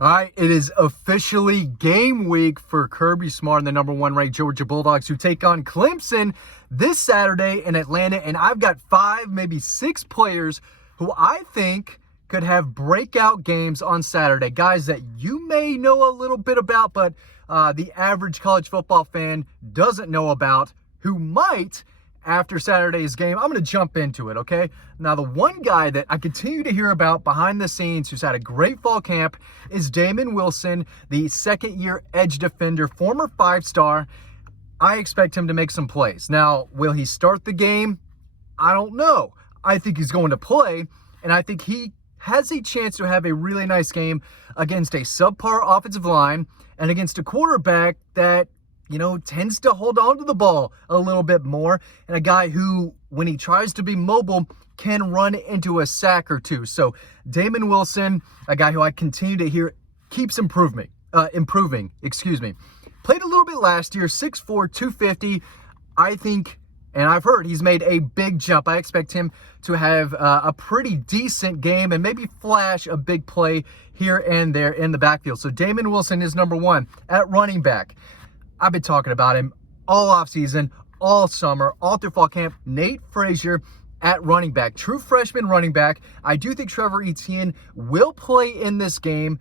All right, it is officially game week for Kirby Smart and the number one ranked Georgia Bulldogs, who take on Clemson this Saturday in Atlanta. And I've got 5, maybe 6 players who I think could have breakout games on Saturday. Guys that you may know a little bit about, but the average college football fan doesn't know about, who might after Saturday's game. I'm going to jump into it, okay? Now, the one guy that I continue to hear about behind the scenes who's had a great fall camp is Damon Wilson, the second-year edge defender, former 5-star. I expect him to make some plays. Now, will he start the game? I don't know. I think he's going to play, and I think he has a chance to have a really nice game against a subpar offensive line and against a quarterback that tends to hold on to the ball a little bit more, and a guy who, when he tries to be mobile, can run into a sack or two. So Damon Wilson, a guy who I continue to hear keeps improving. Played a little bit last year, 6'4", 250. I think, and I've heard he's made a big jump. I expect him to have a pretty decent game and maybe flash a big play here and there in the backfield. So Damon Wilson is number one. At running back, I've been talking about him all offseason, all summer, all through fall camp. Nate Frazier at running back, true freshman running back. I do think Trevor Etienne will play in this game.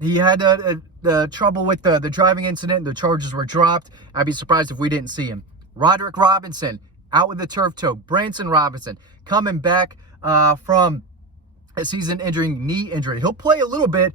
He had the trouble with the driving incident. The charges were dropped. I'd be surprised if we didn't see him. Roderick Robinson out with the turf toe. Branson Robinson coming back from a season-ending knee injury. He'll play a little bit.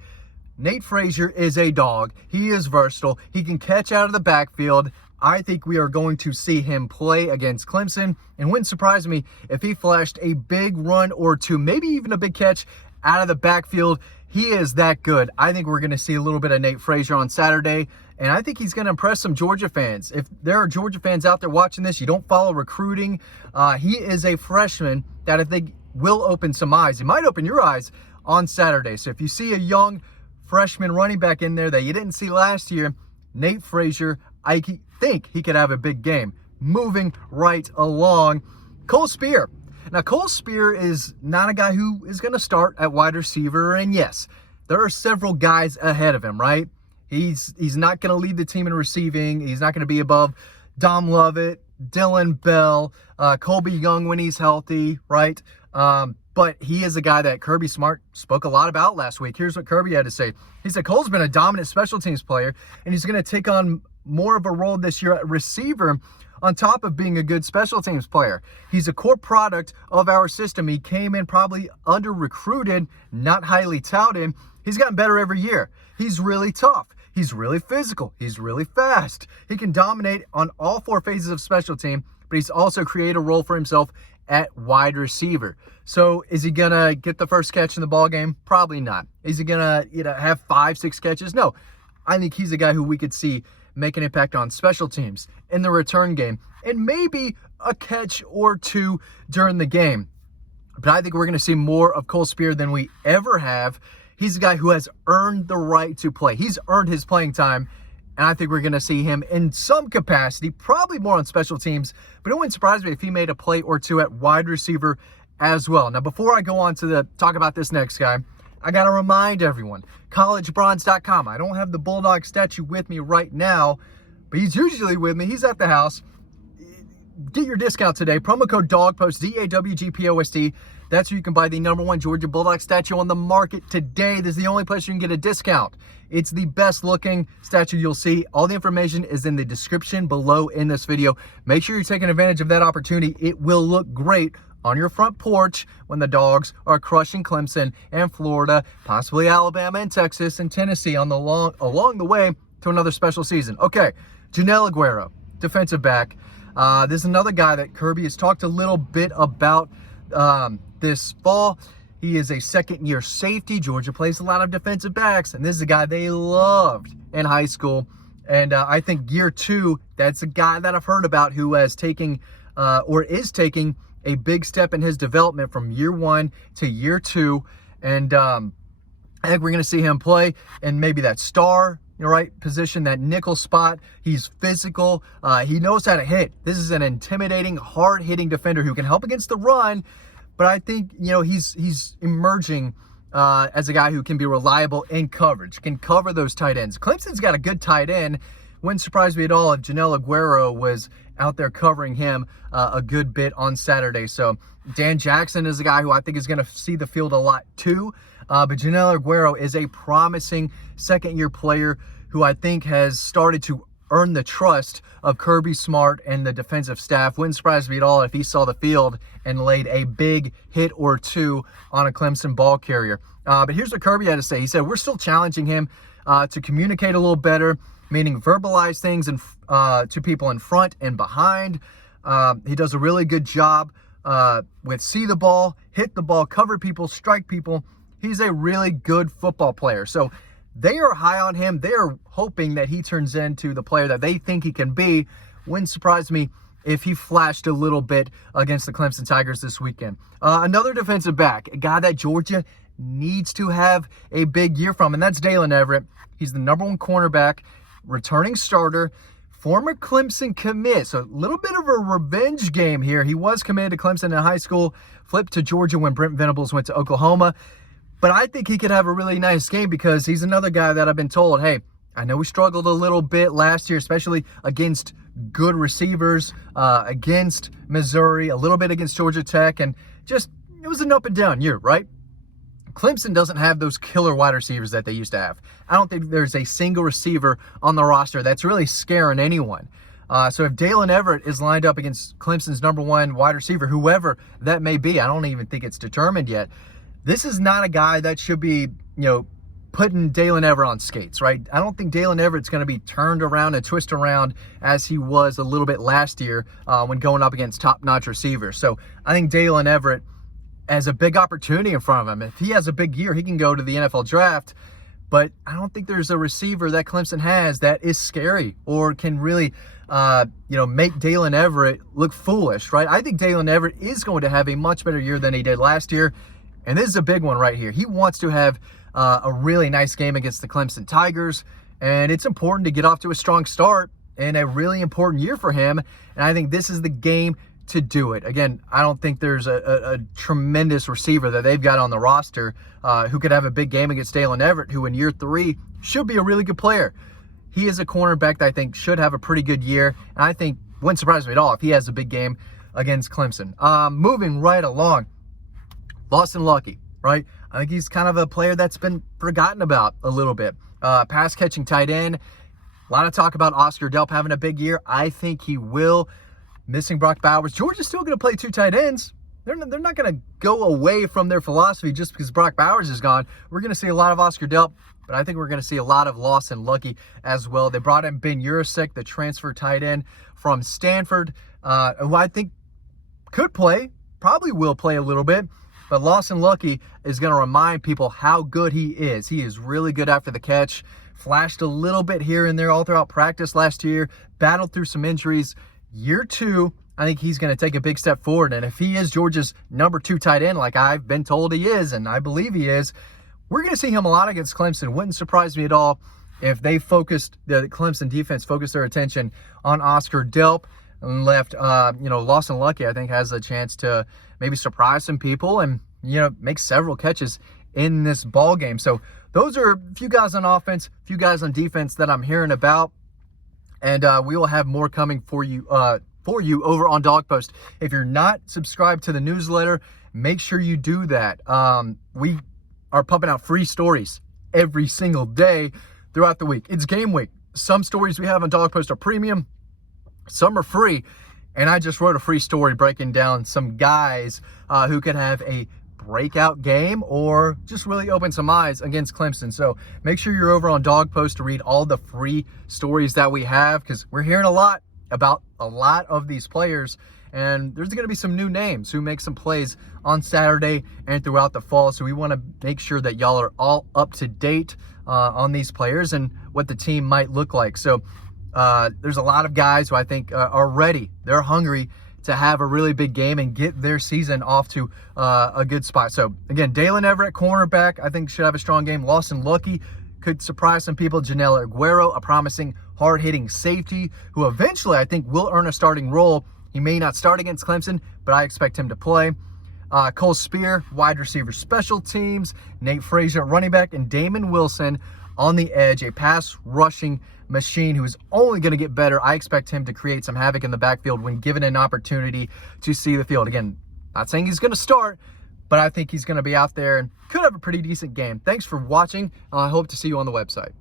Nate Frazier is a dog. He is versatile. He can catch out of the backfield. I think we are going to see him play against Clemson, and wouldn't surprise me if he flashed a big run or two, maybe even a big catch out of the backfield. He is that good. I think we're going to see a little bit of Nate Frazier on Saturday, and I think he's going to impress some Georgia fans. If there are Georgia fans out there watching this, you don't follow recruiting, he is a freshman that I think will open some eyes. He might open your eyes on Saturday. So if you see a young freshman running back in there that you didn't see last year, Nate Frazier, I think he could have a big game. Moving right along, Cole Speer. Now, Cole Speer is not a guy who is going to start at wide receiver, and yes, there are several guys ahead of him, right? He's not going to lead the team in receiving. He's not going to be above Dom Lovett, Dylan Bell, Colby Young when he's healthy, right? But he is a guy that Kirby Smart spoke a lot about last week. Here's what Kirby had to say. He said Cole's been a dominant special teams player, and he's going to take on more of a role this year at receiver on top of being a good special teams player. He's a core product of our system. He came in probably under-recruited, not highly touted. He's gotten better every year. He's really tough. He's really physical. He's really fast. He can dominate on all 4 phases of special team, but he's also created a role for himself at wide receiver. So is he going to get the first catch in the ball game? Probably not. Is he going to have 5, 6 catches? No. I think he's a guy who we could see make an impact on special teams in the return game and maybe a catch or 2 during the game. But I think we're going to see more of Cole Speer than we ever have. He's a guy who has earned the right to play. He's earned his playing time. And I think we're going to see him in some capacity, probably more on special teams, but it wouldn't surprise me if he made a play or 2 at wide receiver as well. Now, before I go on to talk about this next guy, I got to remind everyone, collegebronze.com. I don't have the Bulldog statue with me right now, but he's usually with me. He's at the house. Get your discount today. Promo code DAWGPOST, DAWGPOST. That's where you can buy the number one Georgia Bulldog statue on the market today. This is the only place you can get a discount. It's the best looking statue you'll see. All the information is in the description below in this video. Make sure you're taking advantage of that opportunity. It will look great on your front porch when the Dogs are crushing Clemson and Florida, possibly Alabama and Texas and Tennessee along the way to another special season. Okay, Janelle Aguero, defensive back. This is another guy that Kirby has talked a little bit about this fall. He is a second-year safety. Georgia plays a lot of defensive backs, and this is a guy they loved in high school. And I think year 2, that's a guy that I've heard about who has taken or is taking a big step in his development from year 1 to year 2. And I think we're going to see him play in maybe that star right position, that nickel spot. He's physical. He knows how to hit. This is an intimidating, hard-hitting defender who can help against the run. But I think, he's emerging as a guy who can be reliable in coverage, can cover those tight ends. Clemson's got a good tight end. Wouldn't surprise me at all if Janelle Aguero was out there covering him a good bit on Saturday. So Dan Jackson is a guy who I think is going to see the field a lot too. But Janelle Aguero is a promising second-year player who I think has started to earn the trust of Kirby Smart and the defensive staff. Wouldn't surprise me at all if he saw the field and laid a big hit or two on a Clemson ball carrier. But here's what Kirby had to say. He said, we're still challenging him to communicate a little better, meaning verbalize things to people in front and behind. He does a really good job with see the ball, hit the ball, cover people, strike people. He's a really good football player. So they are high on him. They are hoping that he turns into the player that they think he can be. Wouldn't surprise me if he flashed a little bit against the Clemson Tigers this weekend. Another defensive back, a guy that Georgia needs to have a big year from, and that's Dalen Everett. He's the number one cornerback, returning starter, former Clemson commit. So a little bit of a revenge game here. He was committed to Clemson in high school, flipped to Georgia when Brent Venables went to Oklahoma. But I think he could have a really nice game because he's another guy that I've been told, hey, I know we struggled a little bit last year, especially against good receivers, against Missouri, a little bit against Georgia Tech, and just it was an up and down year, right? Clemson doesn't have those killer wide receivers that they used to have. I don't think there's a single receiver on the roster that's really scaring anyone. So if Dalen Everett is lined up against Clemson's number one wide receiver, whoever that may be, I don't even think it's determined yet. This is not a guy that should be, putting Dalen Everett on skates, right? I don't think Dalen Everett's going to be turned around and twisted around as he was a little bit last year when going up against top-notch receivers. So I think Dalen Everett has a big opportunity in front of him. If he has a big year, he can go to the NFL draft. But I don't think there's a receiver that Clemson has that is scary or can really, make Dalen Everett look foolish, right? I think Dalen Everett is going to have a much better year than he did last year. And this is a big one right here. He wants to have a really nice game against the Clemson Tigers. And it's important to get off to a strong start and a really important year for him. And I think this is the game to do it. Again, I don't think there's a tremendous receiver that they've got on the roster who could have a big game against Dalen Everett, who in year 3 should be a really good player. He is a cornerback that I think should have a pretty good year. And I think wouldn't surprise me at all if he has a big game against Clemson. Moving right along. Lawson Lucky, right? I think he's kind of a player that's been forgotten about a little bit. Pass-catching tight end. A lot of talk about Oscar Delp having a big year. I think he will. Missing Brock Bowers. Georgia's still going to play 2 tight ends. They're not going to go away from their philosophy just because Brock Bowers is gone. We're going to see a lot of Oscar Delp, but I think we're going to see a lot of Lawson Lucky as well. They brought in Ben Urasek, the transfer tight end from Stanford, who I think could play, probably will play a little bit. But Lawson Lucky is going to remind people how good he is. He is really good after the catch. Flashed a little bit here and there all throughout practice last year. Battled through some injuries. Year 2, I think he's going to take a big step forward. And if he is Georgia's number 2 tight end, like I've been told he is, and I believe he is, we're going to see him a lot against Clemson. Wouldn't surprise me at all if the Clemson defense focused their attention on Oscar Delp and left, Lawson Lucky, I think, has a chance to maybe surprise some people and, make several catches in this ball game. So those are a few guys on offense, a few guys on defense that I'm hearing about. And we will have more coming for you over on Dog Post. If you're not subscribed to the newsletter, make sure you do that. We are pumping out free stories every single day throughout the week. It's game week. Some stories we have on Dog Post are premium. Some are free. And I just wrote a free story breaking down some guys who could have a breakout game or just really open some eyes against Clemson. So make sure you're over on Dog Post to read all the free stories that we have, because we're hearing a lot about a lot of these players. And there's going to be some new names who make some plays on Saturday and throughout the fall. So we want to make sure that y'all are all up to date on these players and what the team might look like. So there's a lot of guys who I think are ready. They're hungry to have a really big game and get their season off to a good spot. So, again, Dalen Everett, cornerback, I think should have a strong game. Lawson Lucky could surprise some people. Janelle Aguero, a promising, hard-hitting safety who eventually I think will earn a starting role. He may not start against Clemson, but I expect him to play. Cole Spear, wide receiver special teams, Nate Frazier at running back, and Damon Wilson on the edge, a pass rushing machine who is only going to get better. I expect him to create some havoc in the backfield when given an opportunity to see the field. Again, not saying he's going to start, but I think he's going to be out there and could have a pretty decent game. Thanks for watching. I hope to see you on the website.